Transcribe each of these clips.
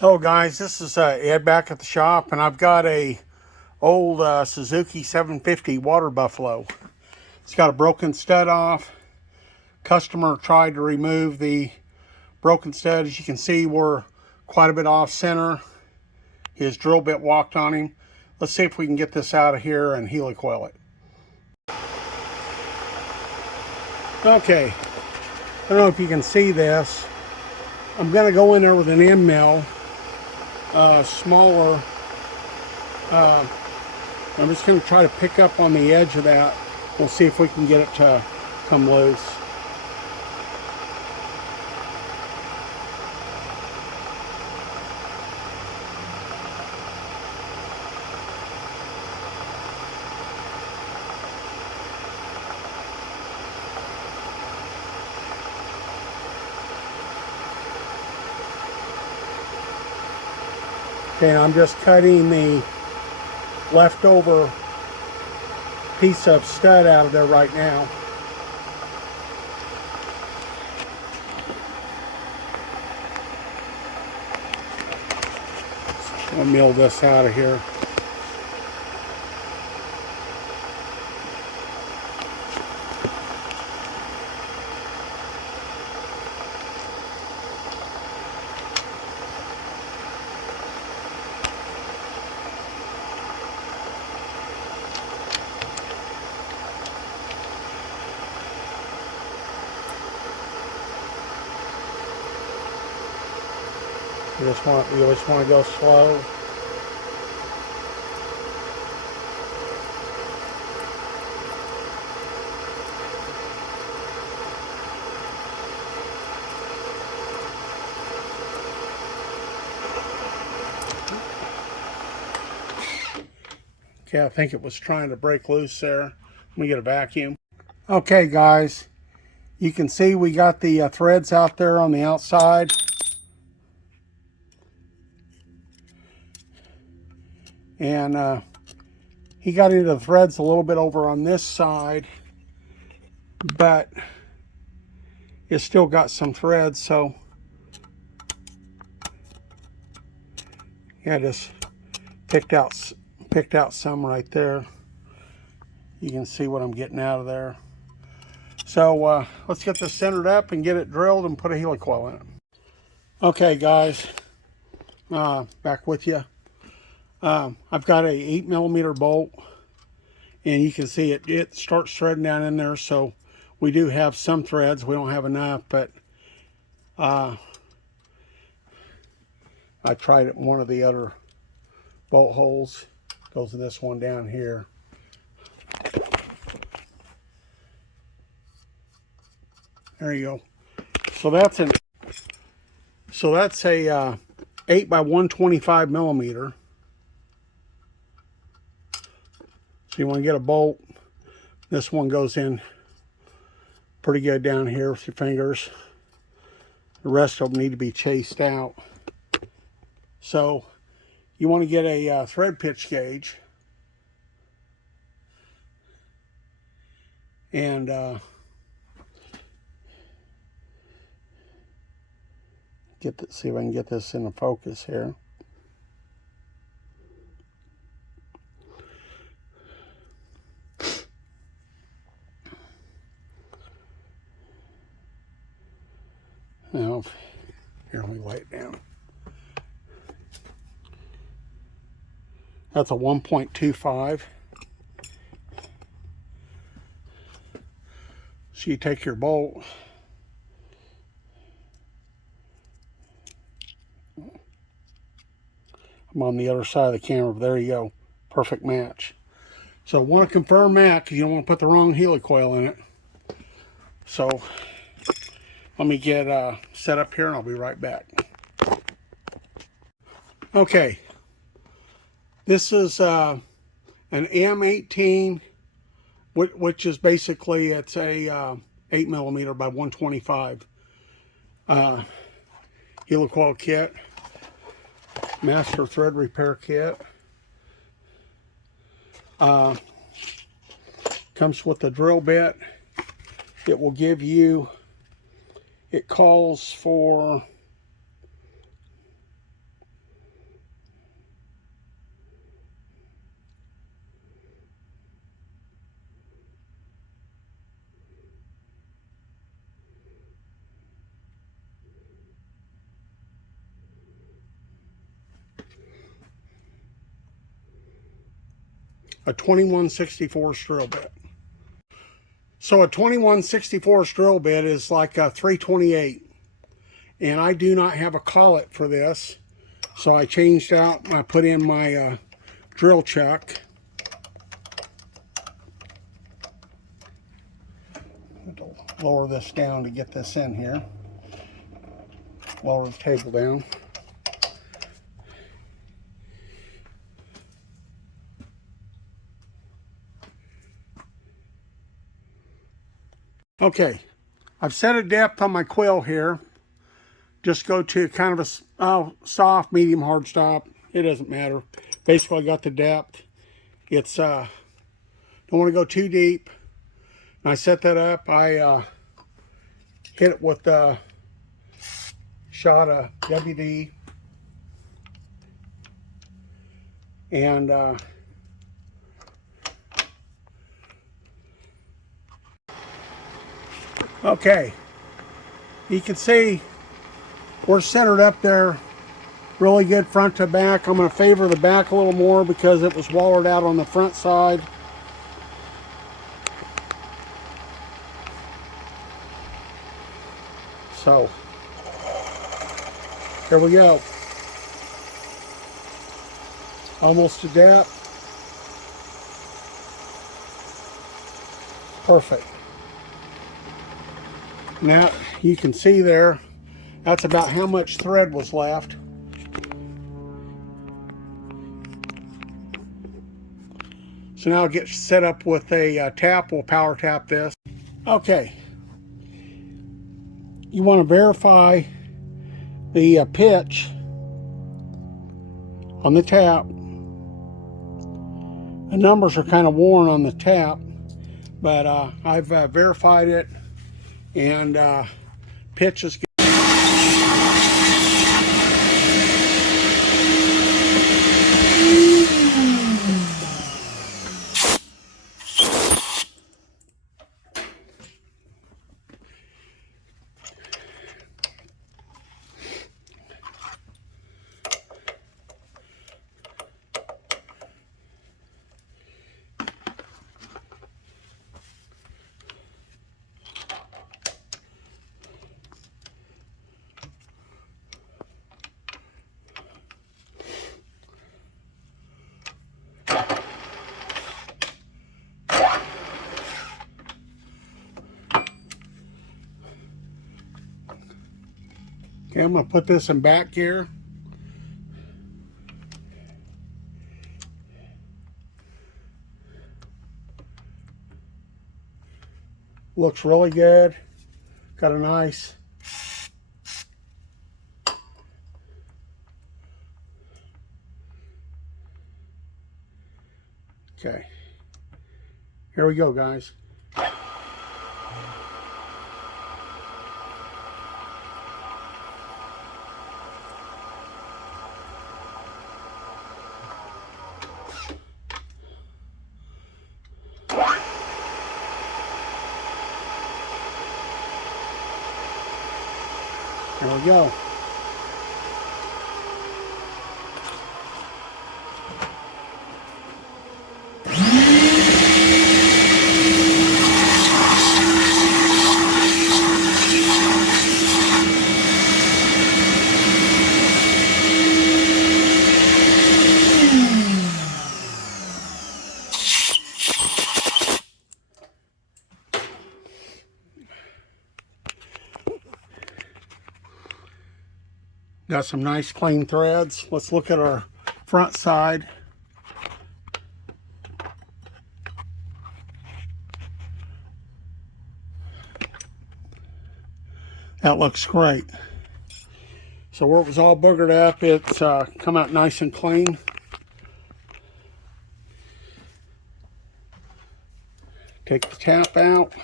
Hello guys, this is Ed back at the shop, and I've got a old Suzuki 750 water buffalo. It's got a broken stud off. Customer tried to remove the broken stud. As you can see, we're quite a bit off center. His drill bit walked on him. Let's see if we can get this out of here and helicoil it. Okay, I don't know if you can see this. I'm going to go in there with an end mill. Smaller. I'm just going to try to pick up on the edge of that. We'll see if we can get it to come loose. Okay, I'm just cutting the leftover piece of stud out of there right now. I'll mill this out of here. You just want to go slow. Okay, I think it was trying to break loose there. Let me get a vacuum. Okay, guys, you can see we got the threads out there on the outside. And he got into the threads a little bit over on this side, but it's still got some threads, so yeah, just picked out some right there. You can see what I'm getting out of there. So let's get this centered up and get it drilled and put a helicoil in it. Okay, guys, back with you. I've got a 8mm bolt, and you can see it starts threading down in there, so we do have some threads. We don't have enough, but I tried it in one of the other bolt holes. Goes in this one down here. There you go. So that's a 8 by 125mm. So you want to get a bolt. This one goes in pretty good down here with your fingers. The rest of them need to be chased out. So you want to get a thread pitch gauge. And see if I can get this in the focus here. Now, here, let me lay it down. That's a 1.25. So you take your bolt, I'm on the other side of the camera, but there you go. Perfect match. So want to confirm that because you don't want to put the wrong helicoil in it. So let me get set up here and I'll be right back. Okay, this is an M18, which is basically, it's a 8mm by 125 helicoil kit, master thread repair kit. Comes with the drill bit. It will give you, it calls for a 21/64 drill bit. So a 21/64 drill bit is like a 328, and I do not have a collet for this, so I changed out, I put in my drill chuck. Lower this down to get this in here. Lower the table down. Okay, I've set a depth on my quill here. Just go to kind of a soft, medium, hard stop. It doesn't matter. Basically, I got the depth. It's don't want to go too deep. And I set that up. I hit it with a shot of WD, and okay, you can see we're centered up there really good front to back. I'm going to favor the back a little more because it was wallered out on the front side. So here we go. Almost to depth. Perfect. Now you can see there, that's about how much thread was left. So now I'll get set up with a tap. We'll power tap this. Okay. You want to verify the pitch on the tap. The numbers are kind of worn on the tap, but I've verified it, and pitch is good. Okay, I'm going to put this in back gear. Looks really good. Got a nice okay. Here we go, guys. There we go. Got some nice clean threads. Let's look at our front side. That looks great. So where it was all boogered up, it's come out nice and clean. Take the tap out.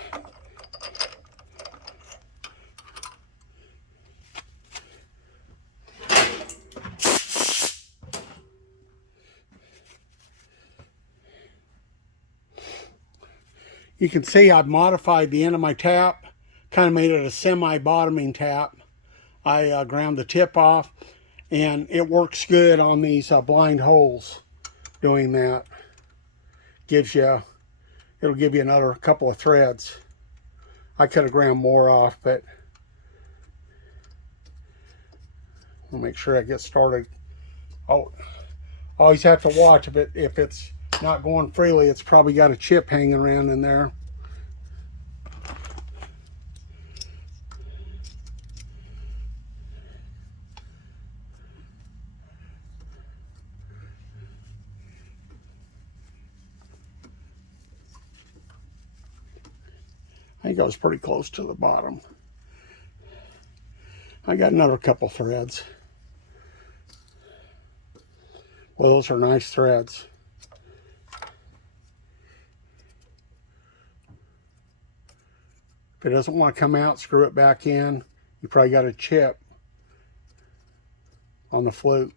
You can see I've modified the end of my tap, kind of made it a semi-bottoming tap. I ground the tip off, and it works good on these blind holes doing that. gives you, it'll give you another couple of threads. I could have ground more off, but I'll make sure I get started. Oh, always have to watch if it's not going freely, it's probably got a chip hanging around in there. I think I was pretty close to the bottom. I got another couple threads. Well, those are nice threads. If it doesn't want to come out, screw it back in. You probably got a chip on the flute.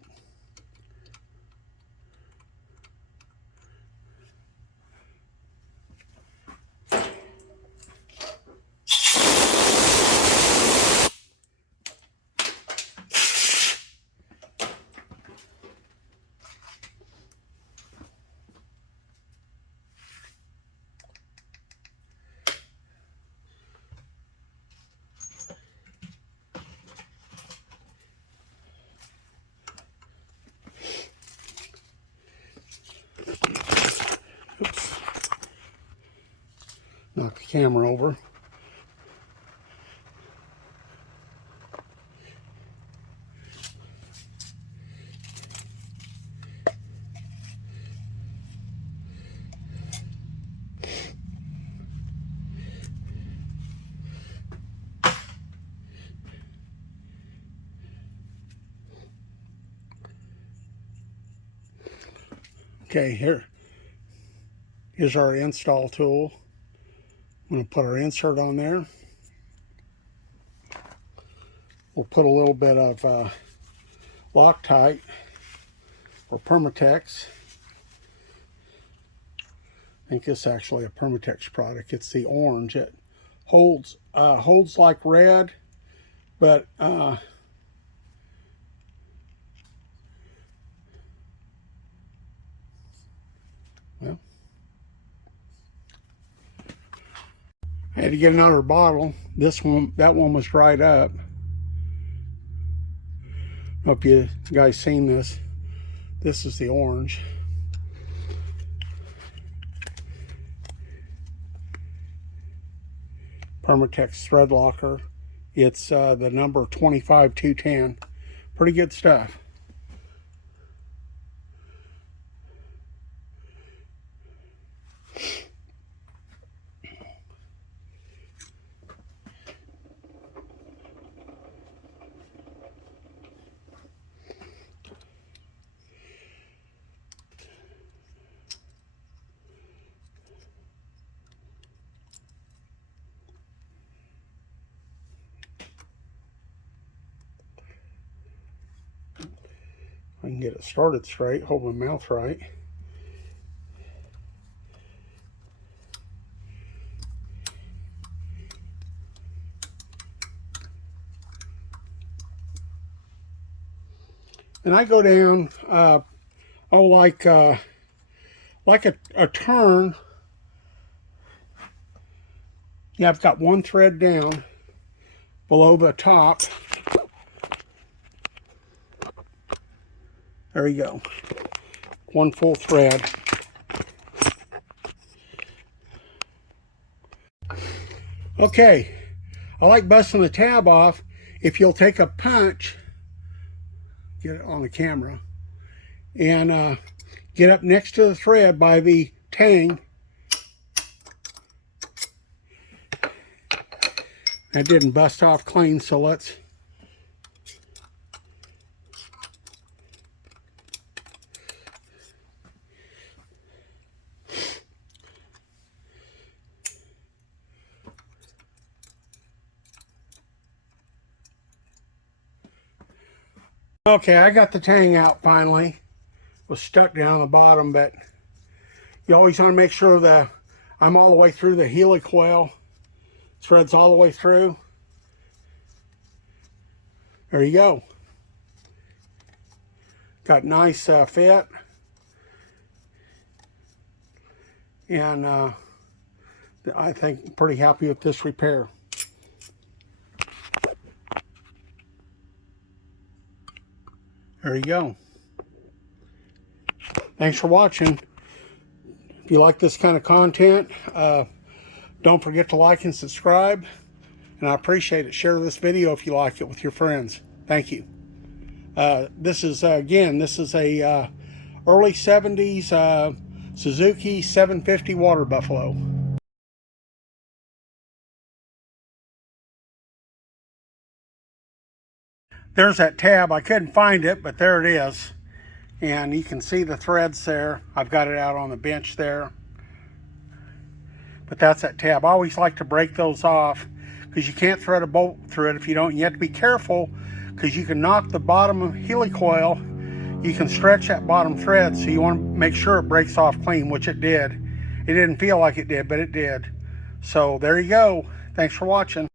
Oops. Knock the camera over. Okay, here's our install tool. I'm going to put our insert on there. We'll put a little bit of Loctite or Permatex. I think this is actually a Permatex product. It's the orange. It holds like red, but well, I had to get another bottle. That one was dried up. I hope you guys seen this. This is the orange. Permatex thread locker. It's the number 25210. Pretty good stuff. I can get it started straight, hold my mouth right. And I go down, like a turn. Yeah, I've got one thread down below the top. There you go. One full thread. Okay, I like busting the tab off. If you'll take a punch, get it on the camera, and get up next to the thread by the tang. That didn't bust off clean, so let's okay, I got the tang out finally. It was stuck down on the bottom, but you always want to make sure that I'm all the way through the helicoil. Threads all the way through. There you go. Got nice fit. And I think pretty happy with this repair. There you go. Thanks for watching. If you like this kind of content, don't forget to like and subscribe. And I appreciate it. Share this video if you like it with your friends. Thank you. This is a early 70s Suzuki 750 water buffalo. There's that tab. I couldn't find it, but there it is. And you can see the threads there. I've got it out on the bench there. But that's that tab. I always like to break those off because you can't thread a bolt through it if you don't. You have to be careful because you can knock the bottom helicoil. You can stretch that bottom thread, so you want to make sure it breaks off clean, which it did. It didn't feel like it did, but it did. So there you go. Thanks for watching.